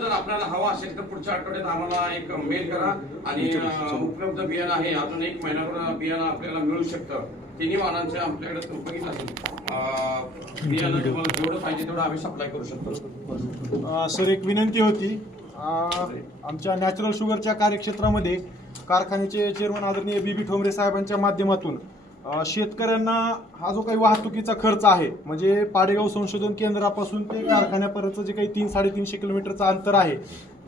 जर आपल्याला हवा असेल तर पुढच्या आठवड्यात आम्हाला एक मेल करा आणि उपलब्ध बियाणं आहे. अजून एक महिन्याभर बियाणं आपल्याला मिळू शकतं. तिन्ही वाहनांचे आपल्याकडे बघितलं असेल. बियाणं तुम्हाला जेवढं पाहिजे तेवढं आम्ही सप्लाय करू शकतो. सर एक विनंती होती. आमच्या नॅचरल शुगरच्या कार्यक्षेत्रामध्ये कारखान्याचे चेअरमन आदरणीय बी बी ठोंबरे साहेबांच्या माध्यमातून शेतकऱ्यांना हा जो काही वाहतुकीचा खर्च आहे म्हणजे पाडेगाव संशोधन केंद्रापासून ते कारखान्यापर्यंत जे काही तीन साडेतीनशे किलोमीटरचं अंतर आहे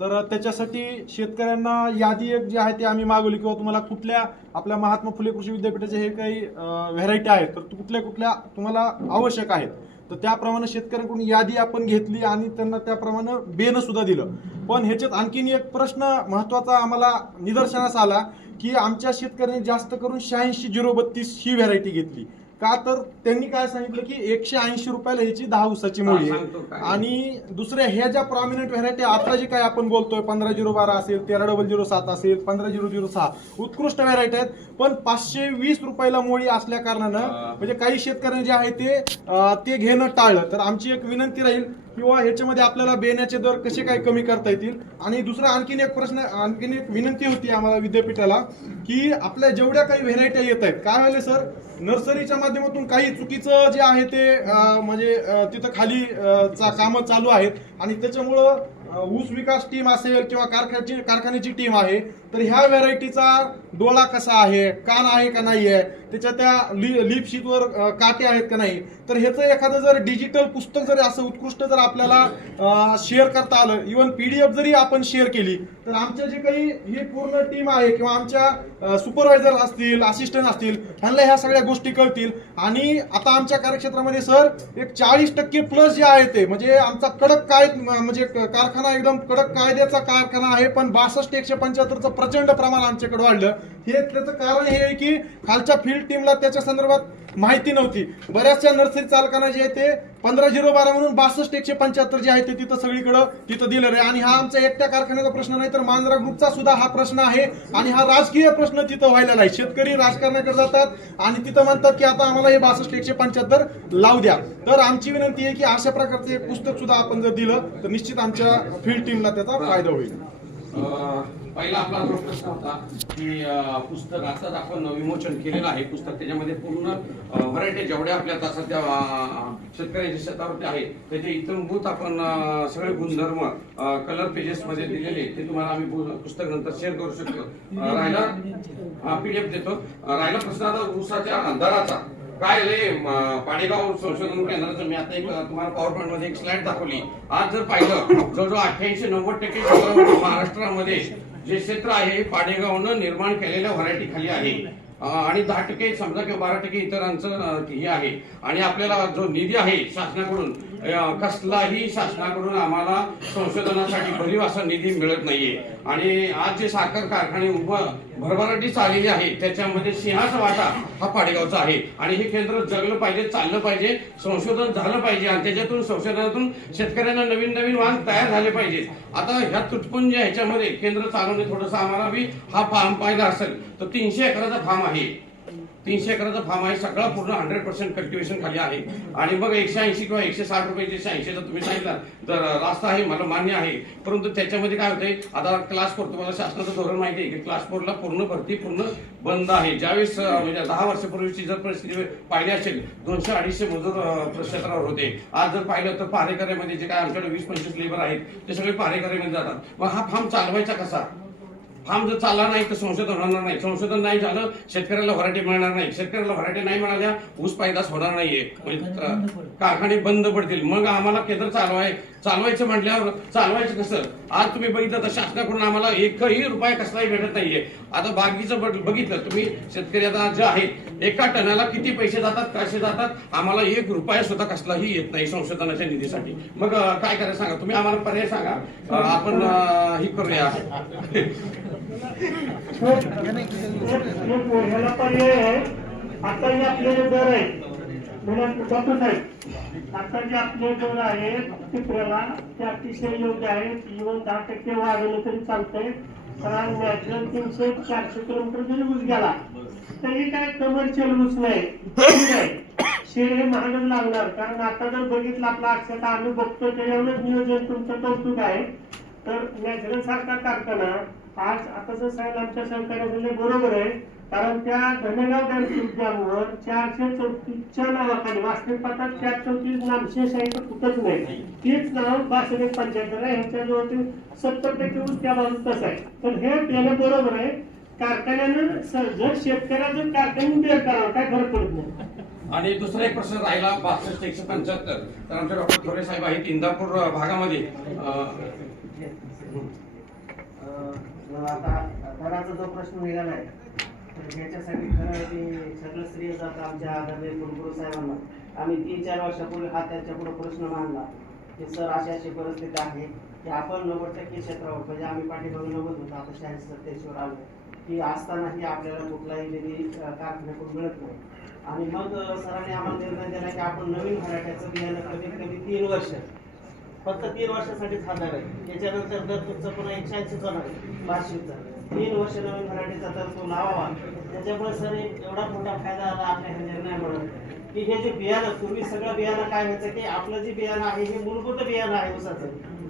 तर त्याच्यासाठी शेतकऱ्यांना यादी एक जी आहे ती आम्ही मागवली किंवा तुम्हाला कुठल्या आपल्या महात्मा फुले कृषी विद्यापीठाचे हे काही व्हेरायटी आहेत तर कुठल्या कुठल्या तुम्हाला आवश्यक आहेत तर त्याप्रमाणे शेतकऱ्यांकडून यादी आपण घेतली आणि त्यांना त्याप्रमाणे बेनं सुद्धा दिलं. पण ह्याच्यात आणखीन एक प्रश्न महत्त्वाचा आम्हाला निदर्शनास आला की आमच्या शेतकऱ्यांनी जास्त करून शहाऐंशी झिरो बत्तीस ही व्हरायटी घेतली का तर त्यांनी काय सांगितलं की एकशे ऐंशी रुपयाला ह्याची दहा उसाची मुळी. आहे आणि दुसऱ्या ह्या ज्या प्रॉमिनंट व्हरायटी आता जे काय आपण बोलतोय पंधरा झिरो बारा असेल तेरा डबल झिरो सात असेल पंधरा झिरो झिरो सहा उत्कृष्ट व्हरायटी आहेत पण पाचशे वीस रुपयाला मोळी असल्या कारणानं. म्हणजे काही शेतकऱ्यांनी जे आहे ते घेणं टाळलं तर आमची एक विनंती राहील किंवा ह्याच्यामध्ये आपल्याला बेण्याचे दर कसे काय कमी करता येतील? आणि दुसरा आणखीन एक प्रश्न आणखीन एक विनंती होती आम्हाला विद्यापीठाला की आपल्या जेवढ्या काही व्हेरायटी येत आहेत काय व्हायला सर? नर्सरीच्या माध्यमातून काही चुकीचं जे आहे ते म्हणजे तिथं खाली चा कामं चालू आहेत. आणि त्याच्यामुळं ऊस विकास टीम असेल किंवा कारखान्याची कारखान्याची टीम आहे तर ह्या व्हरायटीचा डोळा कसा आहे कान आहे का नाही आहे त्याच्या त्या लि लिप शीटवर काटे आहेत का नाही तर ह्याचं एखादं जर डिजिटल पुस्तक जरी असं उत्कृष्ट जर आपल्याला शेअर करता आलं इवन पी डी एफ जरी आपण शेअर केली तर आमच्या जे काही ही पूर्ण टीम आहे किंवा आमच्या सुपरवायझर असतील असिस्टंट असतील ह्यांना ह्या सगळ्या गोष्टी कळतील. आणि आता आमच्या कार्यक्षेत्रामध्ये सर एक चाळीस टक्के प्लस जे आहे ते म्हणजे आमचा कडक काय म्हणजे कारखाना एकदम कडक कायद्याचा कारखाना आहे पण बासष्ट एकशे पंच्याहत्तरचं प्रचंड प्रमाण आमच्याकडे वाढलं. हे त्याचं कारण हे आहे की खालच्या फील्ड टीमला त्याच्या संदर्भात माहिती नव्हती. बऱ्याचशा नर्सरी चालकांना जे आहे ते पंधरा झिरो बारा म्हणून बासष्ट एकशे पंच्याहत्तर जे आहे ते तिथं सगळीकडं तिथं दिलं आहे. आणि हा आमचा एकट्या कारखान्याचा प्रश्न नाही तर मांजरा ग्रुपचा सुद्धा हा प्रश्न आहे. आणि हा राजकीय प्रश्न तिथं व्हायला आहे. शेतकरी राजकारणाकडे जातात आणि तिथं म्हणतात की आता आम्हाला हे बासष्ट एकशे पंच्याहत्तर लावू द्या. तर आमची विनंती आहे की अशा प्रकारचे पुस्तक सुद्धा आपण जर दिलं तर निश्चित आमच्या फील्ड टीमला त्याचा फायदा होईल. पहिला आपला जो प्रश्न होता की अं, पुस्तक आताच आपण विमोचन केलेलं आहे. पुस्तक त्याच्यामध्ये पूर्ण व्हरायटी जेवढ्या आपल्या आता सध्या शेतकऱ्याच्या शेतावरती आहे त्याचे इतरभूत आपण सगळे गुणधर्म कलर पेजेस मध्ये दिलेले ते तुम्हाला आम्ही पुस्तक नंतर शेअर करू शकतो. राहिला पीडीएफ देतो. राहिला प्रश्न आता ऊसाच्या दराचा काय रे पाडेगाव संशोधन केंद्राचं मी आता एक तुम्हाला पॉवर पॉईंटमध्ये एक स्लाइड दाखवली. आज जर पाहिलं जवळजवळ अठ्ठ्याऐंशी नव्वद टक्के महाराष्ट्रामध्ये जे क्षेत्र आहे पाडेगावनं निर्माण केलेल्या व्हरायटी खाली आहे आणि दहा टक्के समजा किंवा बारा टक्के इतरांचं हे आहे. आणि आपल्याला जो निधी आहे शासनाकडून कसलाही शासनाकडून आम्हाला संशोधनासाठी भरीव असा निधी मिळत नाहीये. आणि आज जे साखर कारखाने उभं भरभराटी चाललेली आहे त्याच्यामध्ये सिंहाचा वाटा हा पाडेगावचा आहे. आणि हे केंद्र जगलं पाहिजे चाललं पाहिजे संशोधन झालं पाहिजे आणि त्याच्यातून संशोधनातून शेतकऱ्यांना नवीन नवीन वाहन तयार झाले पाहिजे. आता ह्या तुटपुंज ह्याच्यामध्ये केंद्र चालवणे थोडंसं आम्हाला बी हा फार्म पाहिला असेल तर तीनशे एकराचा फार्म आहे. तीनशे एकराचा फार्म आहे. सगळा पूर्ण हंड्रेड पर्सेंट कल्टिवेशन खाली आहे. आणि मग एकशे ऐंशी किंवा एकशे साठ रुपयाचे ऐंशीचा तुम्ही सांगितलं तर रास्ता आहे मला मान्य आहे. परंतु त्याच्यामध्ये काय होतंय आता क्लास फोर तुम्हाला शासनाचं धोरण माहिती आहे की क्लास फोरला पूर्ण भरती पूर्ण बंद आहे. ज्यावेळेस म्हणजे दहा वर्षापूर्वीची जर परिस्थिती पाहिली असेल दोनशे अडीचशे मजूर क्षेत्रावर होते. आज जर पाहिलं तर पारेकऱ्यामध्ये जे काय आमच्याकडे वीस पंचवीस लेबर आहेत ते सगळे पारेकऱ्यामध्ये जातात. मग हा फार्म चालवायचा कसा? फार्म जर चालला नाही तर संशोधन होणार नाही. संशोधन नाही झालं शेतकऱ्याला व्हरायटी मिळणार नाही. शेतकऱ्याला व्हरायटी नाही मिळाल्या ऊस पैदास होणार नाहीये. म्हणजे कारखाने बंद पडतील. मग आम्हाला केंद्र चालवाय चालवायचं म्हटल्यावर चालवायचं कसं? आज तुम्ही बघितलं तर शासनाकडून आम्हाला एकही रुपया कसलाही भेटत नाहीये. आता बाकीचं बघ- बघितलं तुम्ही शेतकरी आता जे आहेत एका टनाला किती पैसे जातात कसे जातात? आम्हाला एक रुपया सुद्धा कसलाही येत नाही संशोधनाच्या निधीसाठी. मग काय करायला सांगा? तुम्ही आम्हाला पर्याय सांगा. आपण ही करूया. पर्याय आहे. आता जे आपले जे दर आहेत डॉक्टर साहेब आता जे आपले दर आहेत ते अतिशय योग्य आहेत. इव्हन दहा टक्के वाढवलं तरी चालतंय. नॅचरल तीनशे चारशे किलोमीटर जरी ऊस गेला. तरी काय कमर्शियल ऊस नाही. ठीक शेड हे महागच लागणार. कारण आता जर बघितलं आपला अक्षता आम्ही बघतो त्याच्यावरच नियोजन तुमचं कौतुक आहे. तर नॅचरल सारखा कारखाना आज आता जर साहेब आमच्या सरकारने बोलले बरोबर आहे कारण त्या धनेगाव डॅमवर चारशे चौतीसच्या नावाखाली वास्तविक पात्रात चार चौतीस नामशेष आहे तर कुठंच नाही. तीच नाव बासष्ट पंच्याहत्तर आहे. ह्याच्याजवळ ते सत्तर टक्के ऊस त्या बाजूच आहे. तर हे देणं बरोबर आहे. कारखान्यानं जर शेतकऱ्याचं कारखान्याने बेर करावं काय फरक पडत नाही. आणि दुसरा एक प्रश्न राहिला बासष्ट एकशे पंच्याहत्तर. तर आमचे डॉक्टर थोरे साहेब आहेत इंदापूर भागामध्ये. आता जो प्रश्न निघालाय तर याच्यासाठी खरं ते सगळं श्रेय जातं आमच्या आदरणीय कुलगुरू साहेबांना. आम्ही तीन चार वर्षापूर्वी हा त्यांच्यापुढे प्रश्न मांडला. की सर अशी अशी परिस्थिती आहे की आपण नव्वद टक्के क्षेत्रावर म्हणजे आम्ही पाठीमागे नव्वद होतो आता शहाऐंशी सत्याऐंशीवर आलो की असतानाही आपल्याला कुठलाही निधी कारखान्याकडून मिळत नाही. आणि मग सरांनी आम्हाला निर्णय दिला की आपण नवीन मराठ्याचं बियाणं कमीत कमी तीन वर्ष. फक्त तीन वर्षासाठी थांबणार आहे. त्याच्यानंतर दर तुमचं पुन्हा एकशे ऐंशी होणार आहे. वार्षिकचा तीन वर्ष नवीन मराठीचा तर तो लावावा. त्याच्यामुळे सर एक एवढा मोठा फायदा आला आपल्या ह्या निर्णयामुळे. की हे जे बियाणं पूर्वी सगळं बियाणं काय व्हायचं की आपलं जे बियाणं आहे हे मूलभूत बियाणं आहे ऊसाचं.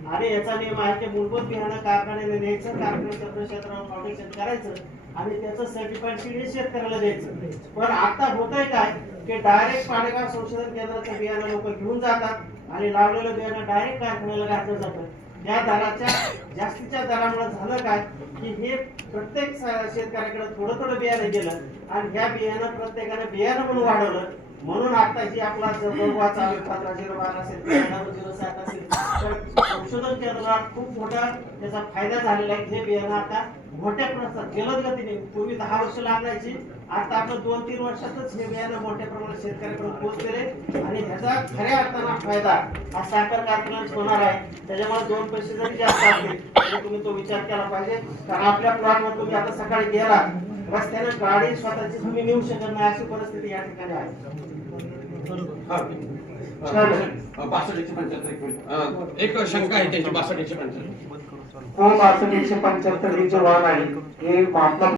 आणि याचा नियम आहे की मूलभूत बियाणं कारखान्याने द्यायचं कारखान्याच्या क्षेत्रावर फाउंडेशन करायचं आणि त्याचं सर्टिफाईड सीड शेतकऱ्याला द्यायचं. पण आता होतंय काय की डायरेक्ट पाडेगाव संशोधन केंद्राचं बियाणं लोक घेऊन जातात आणि लावलेलं बियाणं डायरेक्ट कारखान्याला घातलं जातं. या दराच्या जास्तीच्या दरामुळे झालं काय? की हे प्रत्येक शेतकऱ्याकडे थोडं थोडं बियाणं गेलं आणि ह्या बियाणं प्रत्येकाने बियाणं म्हणून वाढवलं. म्हणून आता जी आपला जो चालू पंधरा झिरो बारा असेल पंधरा झिरो सात असेल तर संशोधन केंद्रात खूप मोठा त्याचा फायदा झालेला आहे. हे बियाणं आता मोठ्या प्रमाणात जलद गतीने पूर्वी दहा वर्ष लागायची आता आपण दोन तीन वर्षातच हे बियाणं मोठ्या प्रमाणात शेतकऱ्याकडे पोहोचलेले आणि ह्याचा खऱ्या अर्थानं फायदा हा साखर कारखान्यात होणार आहे. त्याच्यामुळे दोन पैसे जरी जास्त असतील तरी तुम्ही तो विचार केला पाहिजे. कारण आपल्या प्लॉटवर तुम्ही आता सकाळी गेला रस्त्याने गाडी स्वतःची तुम्ही नेऊ शकत नाही अशी परिस्थिती या ठिकाणी आहे. हा. बासष्ट एकशे पंच्याहत्तर एक शंका आहे त्यांची बासष्ट एकशे पंच्याहत्तर. हो बासष्ट एकशे पंच्याहत्तर हे जे वाहन आहे. हे आपला